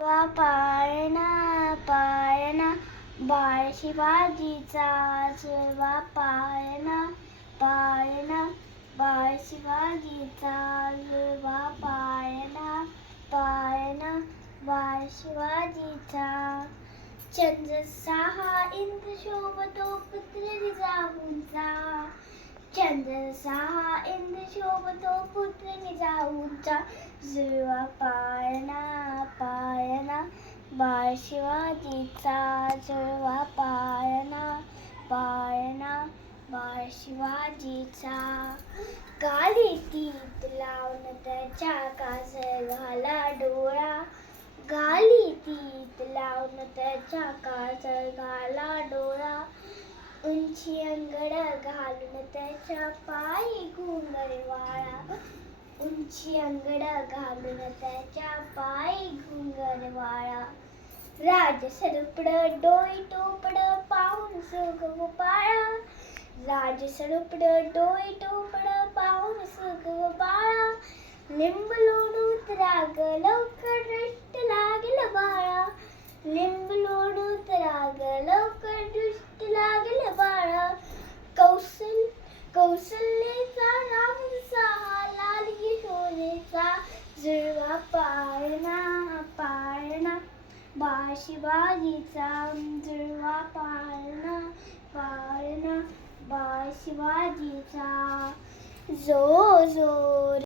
पाळणा पाळणा बाळ शिवाजीचा जुळवा पाळणा पाळणा बाळ शिवाजीचा जुळवा पाळणा पाळणा बाळ शिवाजीचा चंद्र सहा इंद्र शोभतो पुत्र निजाऊंचा चंद्र सहा इंद्र शोभतो पुत्र निजाऊंचा जुळवा पाळणा पाळणा बाळ शिवाजीचा जुळवा पाळणा पाळणा बाळ शिवाजीचा गालीतीत लावून त्याच्या काजळ घाला डोळा गालीतीत लावून त्याच्या काजळ घाला डोळा उंची अंगड घालून त्याच्या पायी घुंगर वाळा उंची अंगड घालून त्याच्या पायी घुंगर वाळा राज सरुपड डोई टोपड पाहून सुख पाळा राज सरुपड डोई टोपड पाहून सुख पाळा लिंब लोणूत राग लवकर दृष्ट लागेल बाळा लिंब लोणूत राग लवकर दृष्ट लागेल बाळा कौसल्याचा राम सहा लाल यशोदेचा जुळवा पाळणा पाळणा बाळ शिवाजीचा जुळवा पाळणा पाळणा बाळ शिवाजीचा जो जो